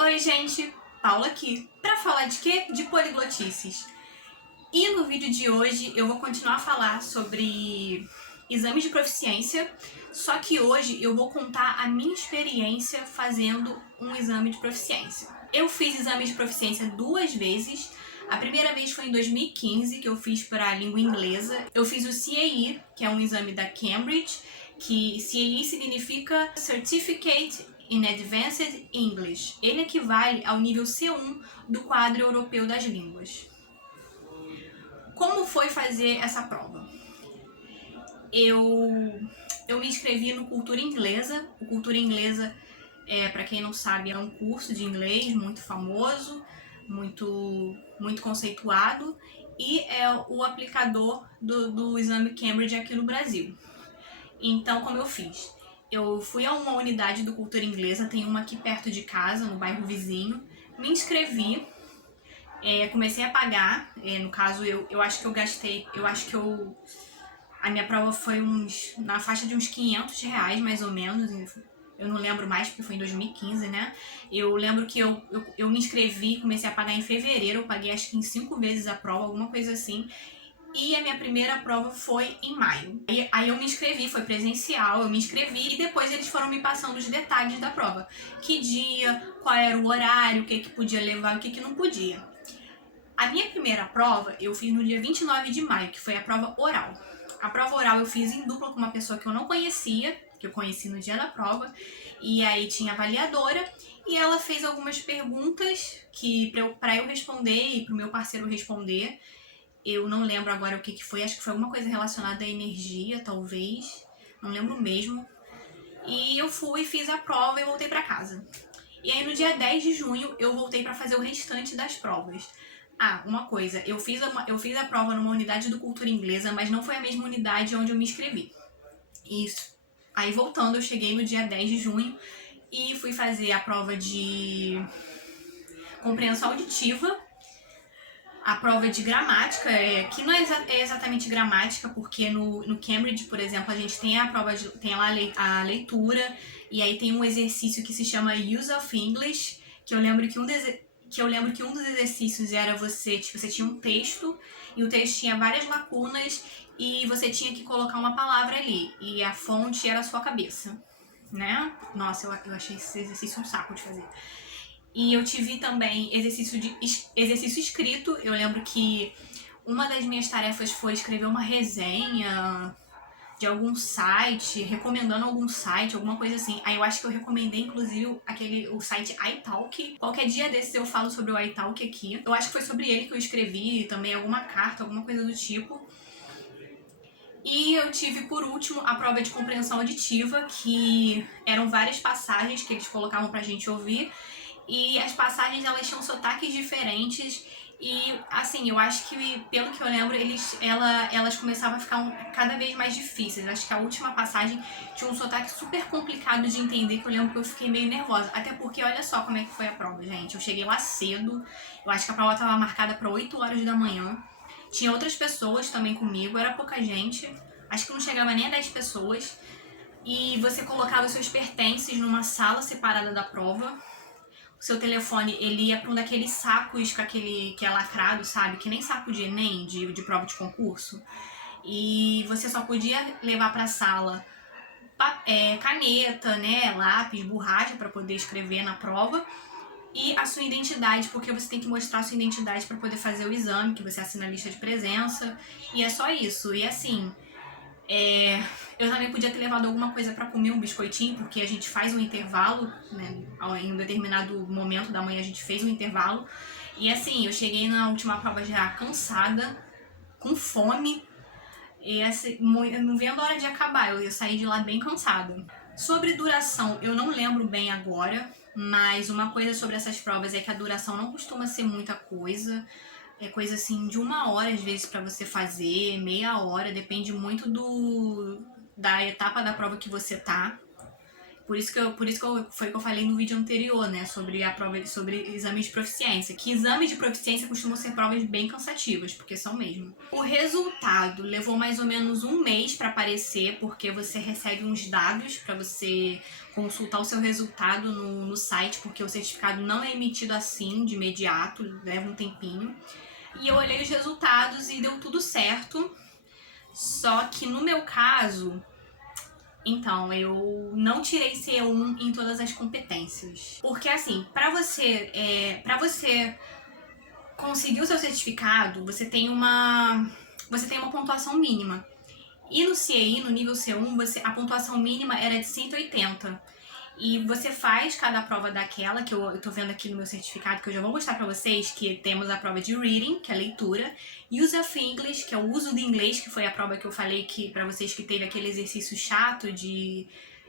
Oi gente, Paula aqui, pra falar de quê? De poliglotices. E no vídeo de hoje eu vou continuar a falar sobre exames de proficiência, só que hoje eu vou contar a minha experiência fazendo um exame de proficiência. Eu fiz exame de proficiência 2 vezes. A primeira vez foi em 2015, que eu fiz para a língua inglesa. Eu fiz o CAE, que é um exame da Cambridge, que CAE significa Certificate in Advanced English. Ele equivale ao nível C1 do quadro europeu das línguas. Como foi fazer essa prova? Eu me inscrevi no Cultura Inglesa. O Cultura Inglesa, para quem não sabe, é um curso de inglês muito famoso, muito conceituado, e é o aplicador do exame Cambridge aqui no Brasil. Então, como eu fiz? Eu fui a uma unidade do Cultura Inglesa, tem uma aqui perto de casa, no bairro vizinho, me inscrevi, comecei a pagar, no caso eu acho que eu gastei, a minha prova foi na faixa de uns 500 reais mais ou menos, eu não lembro mais porque foi em 2015, né? Eu lembro que eu me inscrevi, comecei a pagar em fevereiro, eu paguei acho que em 5 vezes a prova, alguma coisa assim. E a minha primeira prova foi em maio. Aí eu me inscrevi, foi presencial, eu me inscrevi e depois eles foram me passando os detalhes da prova. Que dia, qual era o horário, o que podia levar, o que não podia. A minha primeira prova eu fiz no dia 29 de maio, que foi a prova oral. A prova oral eu fiz em dupla com uma pessoa que eu não conhecia, que eu conheci no dia da prova, e aí tinha avaliadora, e ela fez algumas perguntas que para eu responder e para o meu parceiro responder. Eu não lembro agora o que foi, acho que foi alguma coisa relacionada à energia, talvez, não lembro mesmo. E eu fui, fiz a prova e voltei para casa. E aí no dia 10 de junho eu voltei para fazer o restante das provas. Ah, uma coisa, eu fiz a prova numa unidade do Cultura Inglesa, mas não foi a mesma unidade onde eu me inscrevi. Isso. Aí voltando, eu cheguei no dia 10 de junho e fui fazer a prova de compreensão auditiva, a prova de gramática, que não é exatamente gramática, porque no Cambridge, por exemplo, a gente tem a prova tem lá a leitura, e aí tem um exercício que se chama Use of English, que eu lembro que um dos exercícios era você tinha um texto, e o texto tinha várias lacunas, e você tinha que colocar uma palavra ali, e a fonte era a sua cabeça, né? Nossa, eu achei esse exercício um saco de fazer. E eu tive também exercício escrito. Eu lembro que uma das minhas tarefas foi escrever uma resenha de algum site, recomendando algum site, alguma coisa assim. Aí eu acho que eu recomendei, inclusive, o site iTalk. Qualquer dia desses eu falo sobre o iTalk aqui. Eu acho que foi sobre ele que eu escrevi, também alguma carta, alguma coisa do tipo. E eu tive, por último, a prova de compreensão auditiva, que eram várias passagens que eles colocavam pra gente ouvir. E as passagens, elas tinham sotaques diferentes. E, assim, eu acho que, pelo que eu lembro, elas começavam a ficar cada vez mais difíceis. Eu acho que a última passagem tinha um sotaque super complicado de entender, que eu lembro que eu fiquei meio nervosa. Até porque, olha só como é que foi a prova, gente. Eu cheguei lá cedo, eu acho que a prova estava marcada para 8 horas da manhã. Tinha outras pessoas também comigo, era pouca gente. Acho que não chegava nem a 10 pessoas. E você colocava os seus pertences numa sala separada da prova. O seu telefone, ele ia para um daqueles sacos que é lacrado, sabe? Que nem saco de Enem, de prova de concurso. E você só podia levar para a sala caneta, né, lápis, borracha para poder escrever na prova. E a sua identidade, porque você tem que mostrar a sua identidade para poder fazer o exame, que você assina a lista de presença. E é só isso. E assim, eu também podia ter levado alguma coisa para comer, um biscoitinho, porque a gente faz um intervalo, né? Em um determinado momento da manhã a gente fez um intervalo. E assim, eu cheguei na última prova já cansada, com fome, e assim, não vendo a hora de acabar, eu saí de lá bem cansada. Sobre duração, eu não lembro bem agora, mas uma coisa sobre essas provas é que a duração não costuma ser muita coisa. É coisa assim de 1 hora às vezes para você fazer, meia hora, depende muito da etapa da prova que você tá. Foi que eu falei no vídeo anterior, né, sobre a prova, sobre exames de proficiência, que exames de proficiência costumam ser provas bem cansativas, porque são mesmo. O resultado levou mais ou menos um mês para aparecer, porque você recebe uns dados para você consultar o seu resultado no site, porque o certificado não é emitido assim de imediato, leva um tempinho. E eu olhei os resultados e deu tudo certo, só que no meu caso, então, eu não tirei C1 em todas as competências. Porque assim, pra você conseguir o seu certificado, você tem uma pontuação mínima. E no CEI, no nível C1, a pontuação mínima era de 180. E você faz cada prova daquela, que eu tô vendo aqui no meu certificado, que eu já vou mostrar pra vocês, que temos a prova de Reading, que é leitura, Use of English, que é o uso do inglês, que foi a prova que eu falei que pra vocês que teve aquele exercício chato de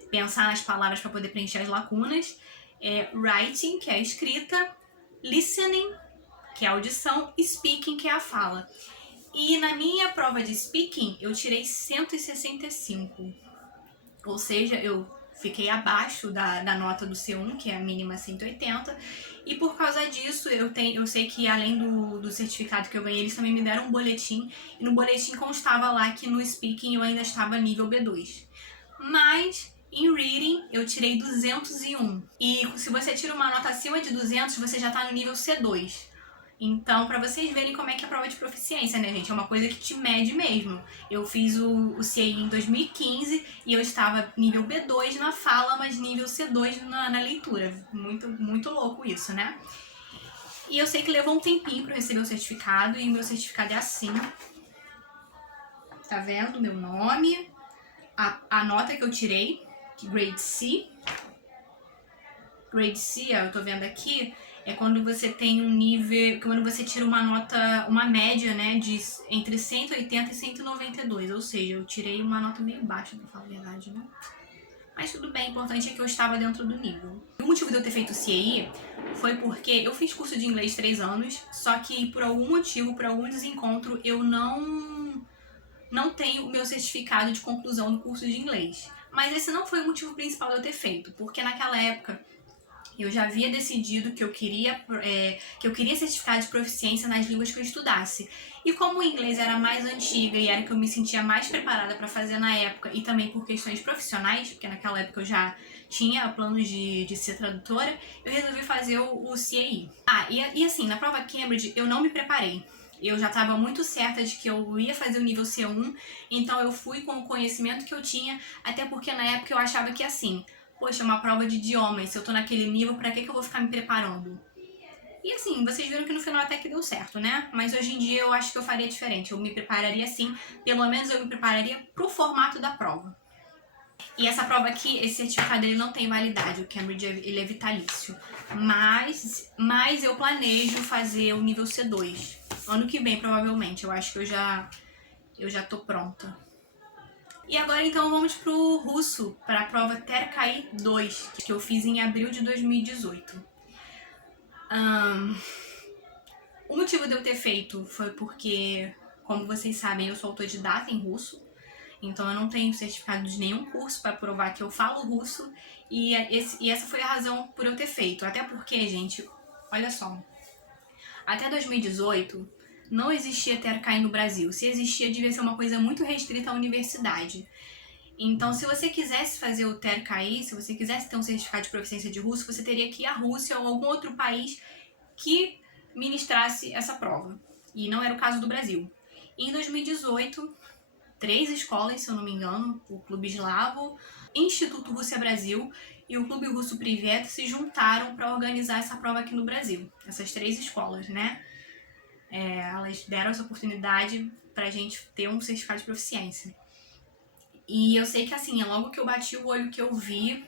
pensar nas palavras para poder preencher as lacunas, Writing, que é a escrita, Listening, que é a audição, e Speaking, que é a fala. E na minha prova de Speaking, eu tirei 165. Ou seja, eu fiquei abaixo da nota do C1, que é a mínima 180, e por causa disso eu sei que além do certificado que eu ganhei, eles também me deram um boletim, e no boletim constava lá que no Speaking eu ainda estava nível B2. Mas em Reading eu tirei 201, e se você tira uma nota acima de 200, você já está no nível C2. Então, pra vocês verem como é que é a prova de proficiência, né, gente? É uma coisa que te mede mesmo. Eu fiz o CEI em 2015 e eu estava nível B2 na fala, mas nível C2 na leitura. Muito, muito louco isso, né? E eu sei que levou um tempinho pra eu receber o certificado, e o meu certificado é assim. Tá vendo? Meu nome, a nota que eu tirei, Grade C. Grade C, ó, eu tô vendo aqui, é quando você tem um nível, quando você tira uma nota, uma média, né, de entre 180 e 192, ou seja, eu tirei uma nota meio baixa, pra falar a verdade, né? Mas tudo bem, o importante é que eu estava dentro do nível. O motivo de eu ter feito o CEI foi porque eu fiz curso de inglês 3 anos, só que por algum motivo, por algum desencontro, eu não tenho o meu certificado de conclusão do curso de inglês. Mas esse não foi o motivo principal de eu ter feito, porque naquela época eu já havia decidido que eu queria certificado de proficiência nas línguas que eu estudasse. E como o inglês era mais antiga e era que eu me sentia mais preparada para fazer na época, e também por questões profissionais, porque naquela época eu já tinha planos de ser tradutora, eu resolvi fazer o CAE. E assim, na prova Cambridge eu não me preparei. Eu já estava muito certa de que eu ia fazer o nível C1, então eu fui com o conhecimento que eu tinha, até porque na época eu achava que assim, poxa, é uma prova de idiomas, se eu tô naquele nível, pra que eu vou ficar me preparando? E assim, vocês viram que no final até que deu certo, né? Mas hoje em dia eu acho que eu faria diferente, eu me prepararia assim, pelo menos eu me prepararia pro formato da prova. E essa prova aqui, esse certificado ele não tem validade, o Cambridge ele é vitalício. Mas eu planejo fazer o nível C2. Ano que vem, provavelmente, eu acho que eu já tô pronta. E agora então vamos pro russo, para a prova Terkai 2, que eu fiz em abril de 2018. O motivo de eu ter feito foi porque, como vocês sabem, eu sou autodidata em russo, então eu não tenho certificado de nenhum curso para provar que eu falo russo, e essa foi a razão por eu ter feito. Até porque, gente, olha só, até 2018 não existia Terkai no Brasil. Se existia, devia ser uma coisa muito restrita à universidade. Então, se você quisesse fazer o Terkai, se você quisesse ter um certificado de proficiência de russo, você teria que ir à Rússia ou algum outro país que ministrasse essa prova. E não era o caso do Brasil. Em 2018, 3 escolas, se eu não me engano, o Clube Eslavo, Instituto Rússia Brasil e o Clube Russo Privet se juntaram para organizar essa prova aqui no Brasil. Essas 3 escolas, né? Elas deram essa oportunidade pra gente ter um certificado de proficiência. E eu sei que assim, logo que eu bati o olho que eu vi,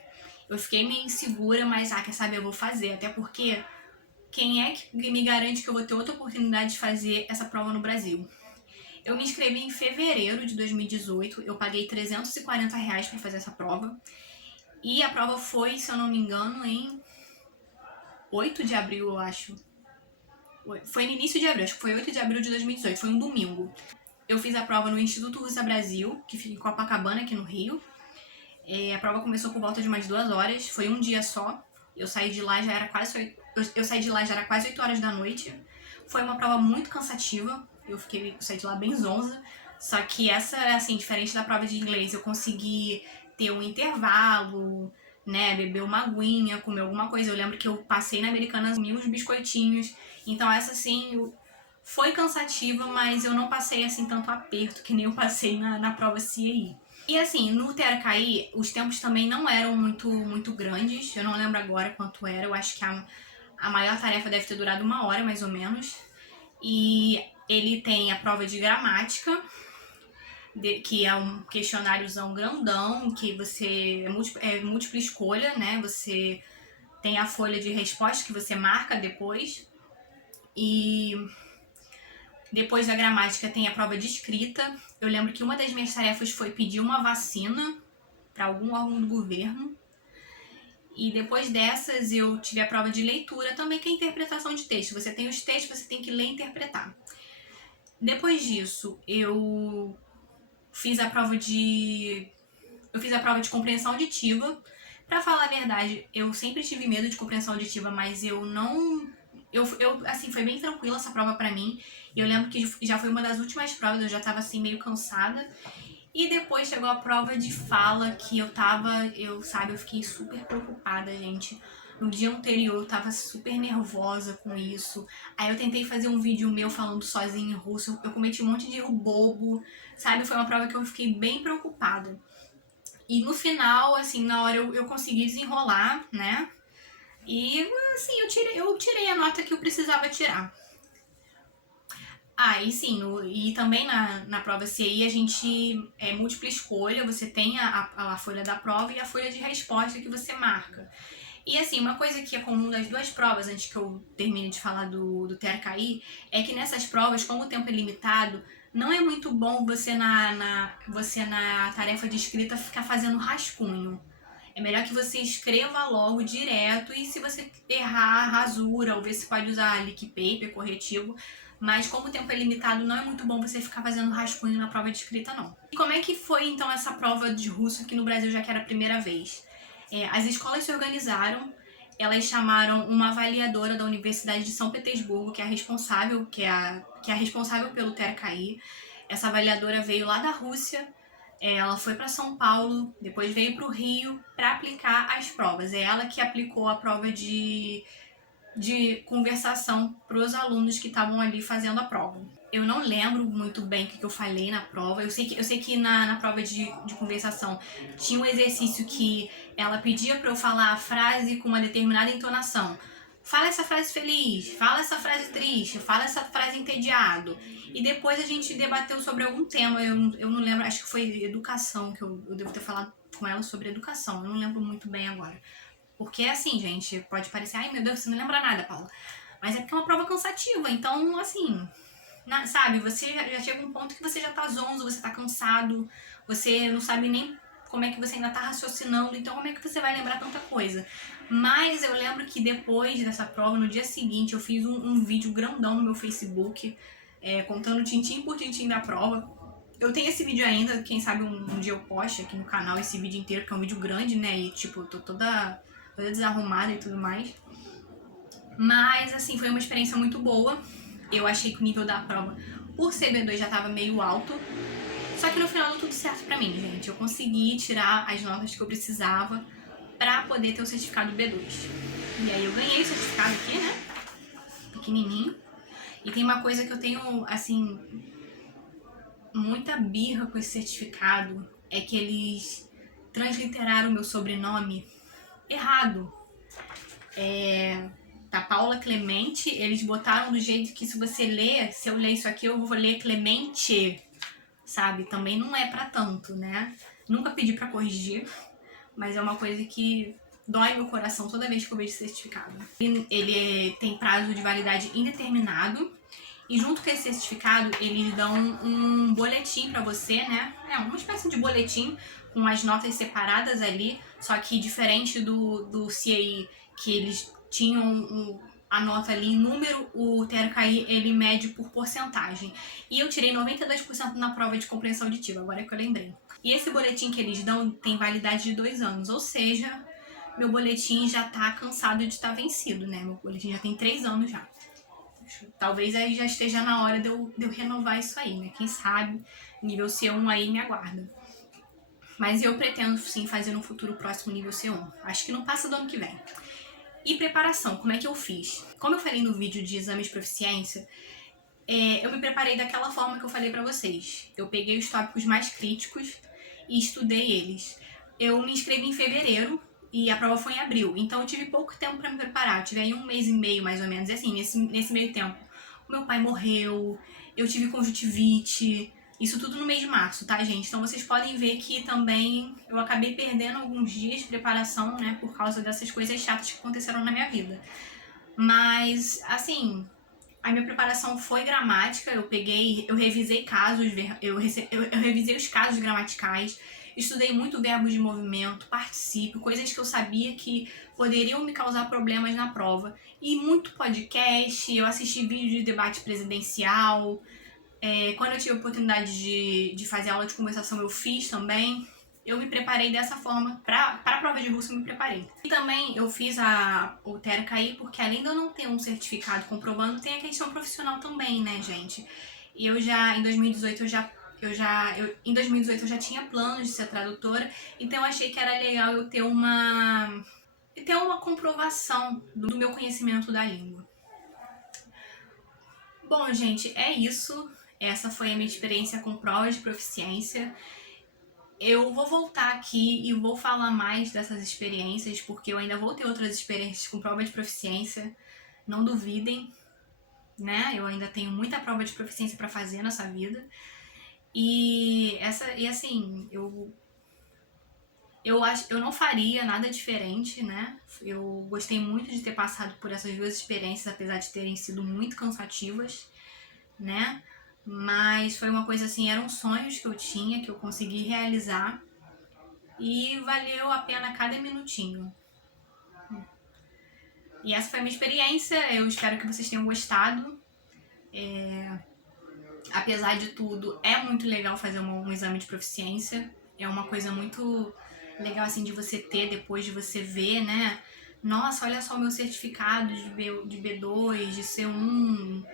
eu fiquei meio insegura, mas quer saber, eu vou fazer. Até porque quem é que me garante que eu vou ter outra oportunidade de fazer essa prova no Brasil? Eu me inscrevi em fevereiro de 2018, eu paguei R$340 pra fazer essa prova. E a prova foi, se eu não me engano, em 8 de abril, eu acho. Foi no início de abril, acho que foi 8 de abril de 2018, foi um domingo. Eu fiz a prova no Instituto Rússia Brasil, que fica em Copacabana, aqui no Rio. A prova começou por volta de umas 2 horas, foi um dia só. Eu saí de lá já era quase 8 horas da noite. Foi uma prova muito cansativa, eu saí de lá bem zonza. Só que essa, assim, diferente da prova de inglês, eu consegui ter um intervalo, né, beber uma aguinha, comer alguma coisa. Eu lembro que eu passei na Americanas, comi uns biscoitinhos. Então essa, assim, foi cansativa, mas eu não passei, assim, tanto aperto que nem eu passei na prova CAE. E assim, no TRKI, os tempos também não eram muito grandes. Eu não lembro agora quanto era. Eu acho que a maior tarefa deve ter durado 1 hora, mais ou menos. E ele tem a prova de gramática, que é um questionáriozão grandão, que você é múltipla escolha, né? Você tem a folha de resposta que você marca depois. E depois da gramática tem a prova de escrita. Eu lembro que uma das minhas tarefas foi pedir uma vacina para algum órgão do governo. E depois dessas eu tive a prova de leitura também, que é interpretação de texto. Você tem os textos, você tem que ler e interpretar. Depois disso, eu fiz a prova de compreensão auditiva. Pra falar a verdade, eu sempre tive medo de compreensão auditiva, mas eu não... assim, foi bem tranquila essa prova pra mim. E eu lembro que já foi uma das últimas provas, eu já tava assim meio cansada. E depois chegou a prova de fala, que eu fiquei super preocupada, gente. No dia anterior eu tava super nervosa com isso. Aí eu tentei fazer um vídeo meu falando sozinha em russo. Eu cometi um monte de erro bobo, sabe? Foi uma prova que eu fiquei bem preocupada. E no final, assim, na hora eu consegui desenrolar, né? E, assim, eu tirei a nota que eu precisava tirar. E sim, e também na prova CI a gente é múltipla escolha, você tem a folha da prova e a folha de resposta que você marca. E assim, uma coisa que é comum das duas provas, antes que eu termine de falar do TRKI, é que nessas provas, como o tempo é limitado, não é muito bom você na tarefa de escrita ficar fazendo rascunho. É melhor que você escreva logo direto, e se você errar rasura ou ver se pode usar lick paper, corretivo. Mas como o tempo é limitado, não é muito bom você ficar fazendo rascunho na prova de escrita, não. E como é que foi, então, essa prova de russo aqui no Brasil, já que era a primeira vez? As escolas se organizaram, elas chamaram uma avaliadora da Universidade de São Petersburgo, que é a responsável pelo TRKI. Essa avaliadora veio lá da Rússia, ela foi para São Paulo, depois veio para o Rio para aplicar as provas. É ela que aplicou a prova de conversação para os alunos que estavam ali fazendo a prova. Eu não lembro muito bem o que eu falei na prova. Eu sei que na prova de conversação tinha um exercício que ela pedia para eu falar a frase com uma determinada entonação. Fala essa frase feliz, fala essa frase triste, fala essa frase entediado. E depois a gente debateu sobre algum tema, eu não lembro, acho que foi educação, que eu devo ter falado com ela sobre educação, eu não lembro muito bem agora. Porque assim, gente, pode parecer, ai meu Deus, você não lembra nada, Paula. Mas é porque é uma prova cansativa, então assim, sabe, você já chega um ponto que você já tá zonzo, você tá cansado, você não sabe nem como é que você ainda tá raciocinando, então como é que você vai lembrar tanta coisa? Mas eu lembro que depois dessa prova, no dia seguinte, eu fiz um vídeo grandão no meu Facebook, contando tintim por tintim da prova. Eu tenho esse vídeo ainda, quem sabe um dia eu poste aqui no canal esse vídeo inteiro, que é um vídeo grande, né, e tipo, eu tô toda desarrumada e tudo mais. Mas, assim, foi uma experiência muito boa. Eu achei que o nível da prova, por ser B2, já tava meio alto. Só que no final deu tudo certo pra mim, gente. Eu consegui tirar as notas que eu precisava pra poder ter o certificado B2. E aí eu ganhei o certificado aqui, né? Pequenininho. E tem uma coisa que eu tenho, assim, muita birra com esse certificado. É que eles transliteraram o meu sobrenome errado. Tá Paula Clemente, eles botaram do jeito que se eu ler isso aqui, eu vou ler Clemente, sabe? Também não é pra tanto, né? Nunca pedi pra corrigir, mas é uma coisa que dói meu coração toda vez que eu vejo esse certificado. Ele tem prazo de validade indeterminado, e junto com esse certificado, eles dão um boletim pra você, né? Uma espécie de boletim com as notas separadas ali, só que diferente do CAE, que eles tinham a nota ali em número, o TRKI ele mede por porcentagem. E eu tirei 92% na prova de compreensão auditiva, agora é que eu lembrei. E esse boletim que eles dão tem validade de 2 anos, ou seja, meu boletim já tá cansado de estar vencido, né? Meu boletim já tem 3 anos já. Talvez aí já esteja na hora de eu renovar isso aí, né? Quem sabe, nível C1 aí me aguarda. Mas eu pretendo sim fazer no futuro próximo nível C1. Acho que não passa do ano que vem. E preparação, como é que eu fiz? Como eu falei no vídeo de exames de proficiência, eu me preparei daquela forma que eu falei pra vocês. Eu peguei os tópicos mais críticos e estudei eles. Eu me inscrevi em fevereiro e a prova foi em abril, então eu tive pouco tempo pra me preparar. Eu tive aí 1 mês e meio, mais ou menos. E assim, nesse meio tempo, o meu pai morreu, eu tive conjuntivite, isso tudo no mês de março, tá, gente? Então vocês podem ver que também eu acabei perdendo alguns dias de preparação, né, por causa dessas coisas chatas que aconteceram na minha vida. Mas, assim, a minha preparação foi gramática, eu revisei casos, eu revisei os casos gramaticais, estudei muito verbos de movimento, particípio, coisas que eu sabia que poderiam me causar problemas na prova. E muito podcast, eu assisti vídeos de debate presidencial, quando eu tive a oportunidade de fazer aula de conversação eu fiz também. Eu me preparei dessa forma, para a prova de russo eu me preparei. E também eu fiz o TERCAI porque além de eu não ter um certificado comprovando, tem a questão profissional também, né, gente? E eu já, em 2018, em 2018 eu já tinha planos de ser tradutora, então eu achei que era legal eu ter uma comprovação do meu conhecimento da língua. Bom, gente, é isso. Essa foi a minha experiência com provas de proficiência. Eu vou voltar aqui e vou falar mais dessas experiências, porque eu ainda vou ter outras experiências com prova de proficiência. Não duvidem, né? Eu ainda tenho muita prova de proficiência para fazer nessa vida. E assim, eu não faria nada diferente, né? Eu gostei muito de ter passado por essas duas experiências, apesar de terem sido muito cansativas, né? Mas foi uma coisa assim, eram sonhos que eu tinha, que eu consegui realizar e valeu a pena cada minutinho. E essa foi a minha experiência, eu espero que vocês tenham gostado. Apesar de tudo, é muito legal fazer um exame de proficiência, é uma coisa muito legal assim de você ter depois de você ver, né? Nossa, olha só o meu certificado de B2, de C1,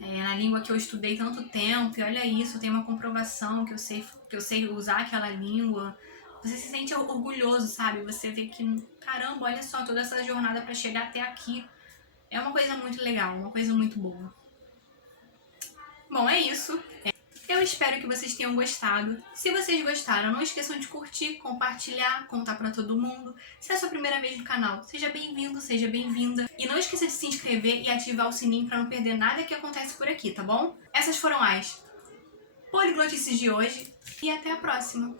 na língua que eu estudei tanto tempo, e olha isso, tem uma comprovação que eu sei usar aquela língua. Você se sente orgulhoso, sabe? Você vê que, caramba, olha só, toda essa jornada para chegar até aqui. É uma coisa muito legal, uma coisa muito boa. Bom, é isso. Eu espero que vocês tenham gostado. Se vocês gostaram, não esqueçam de curtir, compartilhar, contar pra todo mundo. Se é a sua primeira vez no canal, seja bem-vindo, seja bem-vinda. E não esqueça de se inscrever e ativar o sininho pra não perder nada que acontece por aqui, tá bom? Essas foram as poliglotices de hoje e até a próxima!